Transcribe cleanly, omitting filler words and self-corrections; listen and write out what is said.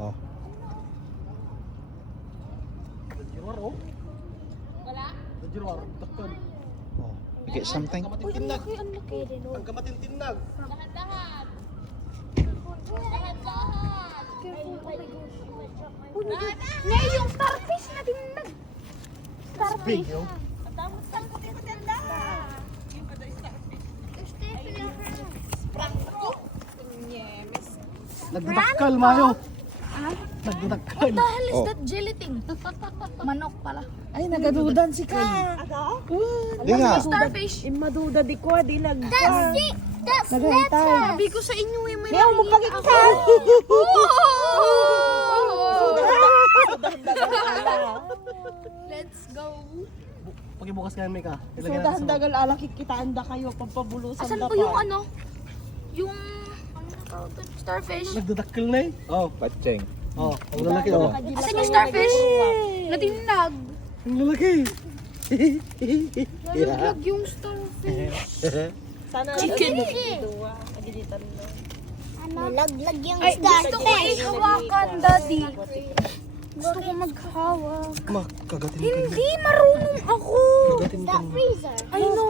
Oh. Dajirwar, oh. Wala? Dajirwar, takkan. Oh. You get something? Kamatin tinag. Ang laki din. Ang kamatin tinag. Lahat-lahat. Lahat-lahat. Ngayon yung starfish na tinag. Big, Starfish. yo. Saan ko tinatanda? Yung kada starfish. Nagdadakal, Mayo. Nagdadakal. What the hell is Oh. that gelatin? Manok pala. Ay, nagadudan si Ka. Di nga. Starfish. Imaduda di ko, di nag... That's Nagahintay. Sabi ko sa inyo eh, may Ngayon mo nakikita pagkita. Let's go. Pakibukas ka may ka. So, dahan-dagal ala kikitaan da kayo pagpabulusan Asan da po yung ano? Yung starfish? Nagdadakal na eh. Oh, Pacheng. oh. Ang lalaki, oh. Asan yung starfish? Natinag. Ang lalaki. Nalaglag yung starfish. Sana Chicken. Agilitan na. Nalaglag yung Ay, gusto ko ihawakan, daddy. Gusto ko maghawak. Ma, kagatin ka. Hindi, marunong ako. Kagatin ka. freezer. I know.